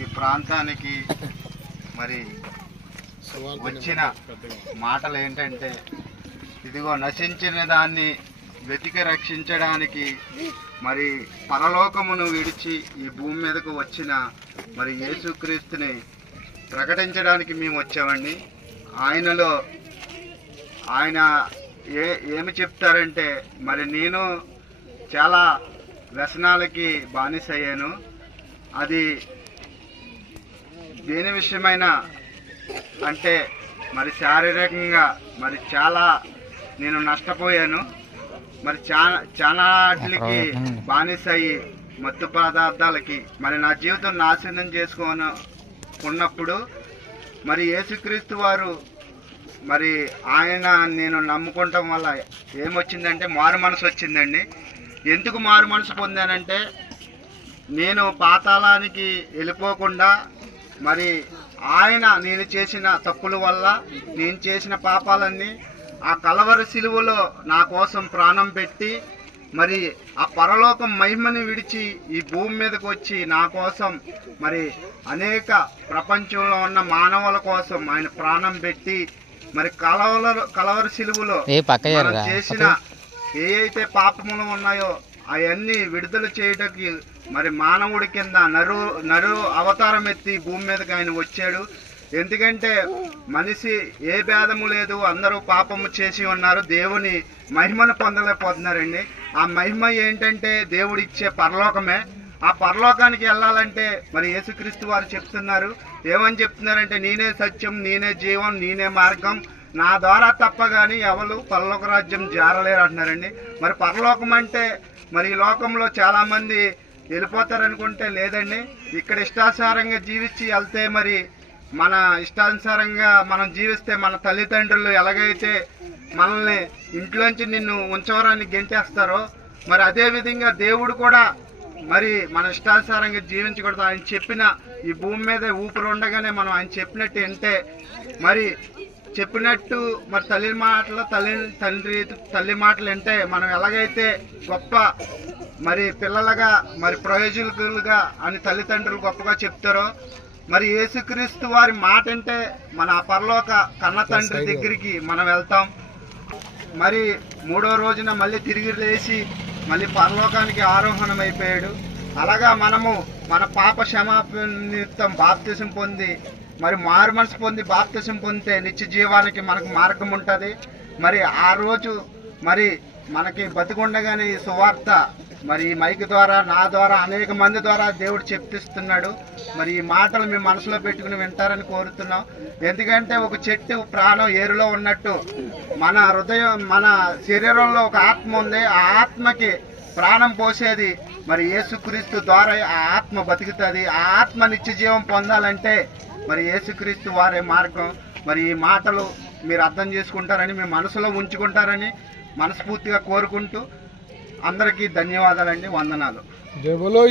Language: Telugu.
ఈ ప్రాంతానికి మరి వచ్చిన మాటలు ఏంటంటే ఇదిగో నశించిన దాన్ని వెతికి రక్షించడానికి మరి పరలోకమును విడిచి ఈ భూమి మీదకు వచ్చిన మరి యేసుక్రీస్తుని ప్రకటించడానికి మేము వచ్చామండి. ఆయనలో ఆయన ఏ ఏమి చెప్తారంటే మరి నేను చాలా వ్యసనాలకి బానిసయ్యాను. అది దేని విషయమైన అంటే మరి శారీరకంగా మరి చాలా నేను నష్టపోయాను. మరి చాలా చాలా వాటికి బానిస అయ్యి మత్తు పదార్థాలకి మరి నా జీవితం నాశనం చేసుకోను ఉన్నప్పుడు మరి యేసుక్రీస్తు వారు మరి ఆయన నేను నమ్ముకోవటం వల్ల ఏమొచ్చిందంటే మారు మనసు వచ్చిందండి. ఎందుకు మారు మనసు పొందానంటే నేను పాతాళానికి వెళ్ళిపోకుండా మరి ఆయన నేను చేసిన తప్పుల వల్ల నేను చేసిన పాపాలన్నీ ఆ కలవరి సిలువలో నా కోసం ప్రాణం పెట్టి మరి ఆ పరలోకం మహిమని విడిచి ఈ భూమి మీదకి వచ్చి నా కోసం మరి అనేక ప్రపంచంలో ఉన్న మానవుల కోసం ఆయన ప్రాణం పెట్టి మరి కలవల కలవరి సిలువలో? చేసిన ఏ అయితే పాపములు ఉన్నాయో అవన్నీ విడుదల చేయటకి మరి మానవుడి కింద నరు నరు అవతారం ఎత్తి భూమి మీదకి ఆయన వచ్చాడు. ఎందుకంటే మనిషి ఏ భేదము లేదు అందరూ పాపము చేసి ఉన్నారు దేవుని మహిమను పొందలేకపోతున్నారండి. ఆ మహిమ ఏంటంటే దేవుడిచ్చే పరలోకమే. ఆ పరలోకానికి వెళ్ళాలంటే మరి యేసుక్రీస్తు వారు చెప్తున్నారు ఏమని చెప్తున్నారంటే నేనే సత్యం నేనే జీవం నేనే మార్గం. నా ద్వారా తప్ప కానీ ఎవరు పరలోక రాజ్యం జారలేరు అంటున్నారండి. మరి పరలోకం అంటే మరి ఈ లోకంలో చాలా మంది వెళ్ళిపోతారనుకుంటే లేదండి. ఇక్కడ ఇష్టానుసారంగా జీవించి వెళ్తే మరి మన ఇష్టానుసారంగా మనం జీవిస్తే మన తల్లిదండ్రులు ఎలాగైతే మనల్ని ఇంట్లోంచి నిన్ను ఉంచవరాన్ని గెంటేస్తారో మరి అదేవిధంగా దేవుడు కూడా మరి మన ఇష్టానుసారంగా జీవించకూడదు ఆయన చెప్పిన ఈ భూమి మీద ఊపిరి ఉండగానే మనం ఆయన చెప్పినట్టు వింటే మరి చెప్పినట్టు మరి తల్లి మాటలు తల్లి తండ్రి తల్లి మాటలు అంటే మనం ఎలాగైతే గొప్ప మరి పిల్లలుగా మరి ప్రయోజకులుగా అని తల్లిదండ్రులు గొప్పగా చెప్తారో మరి యేసుక్రీస్తు వారి మాట అంటే మన పరలోక కన్న తండ్రి దగ్గరికి మనం వెళ్తాం. మరి మూడో రోజున మళ్ళీ తిరిగి లేచి మళ్ళీ పరలోకానికి ఆరోహణం అయిపోయాడు అలాగా మనము మన పాప క్షమాపణ నిమిత్తం బాప్తిసం పొంది మరి మారు మనసు పొంది బాప్తిసం పొందితే నిత్య జీవానికి మనకు మార్గం ఉంటుంది. మరి ఆ రోజు మరి మనకి బతికుండగానే ఈ సువార్త మరి ఈ మైక్ ద్వారా నా ద్వారా అనేక మంది ద్వారా దేవుడు చెప్తిస్తున్నాడు. మరి ఈ మాటలు మీ మనసులో పెట్టుకుని వింటారని కోరుతున్నాం. ఎందుకంటే ఒక చెట్టు ప్రాణం ఏరులో ఉన్నట్టు మన హృదయం మన శరీరంలో ఒక ఆత్మ ఉంది. ఆ ఆత్మకి ప్రాణం పోసేది మరి యేసుక్రీస్తు ద్వారా ఆ ఆత్మ బతుకుతుంది ఆ ఆత్మ నిత్య జీవం పొందాలంటే మరి యేసుక్రీస్తు వారే మార్గం. మరి ఈ మాటలు మీరు అర్థం చేసుకుంటారని మీ మనసులో ఉంచుకుంటారని మనస్ఫూర్తిగా కోరుకుంటూ అందరికీ ధన్యవాదాలండి వందనాలు. జబలో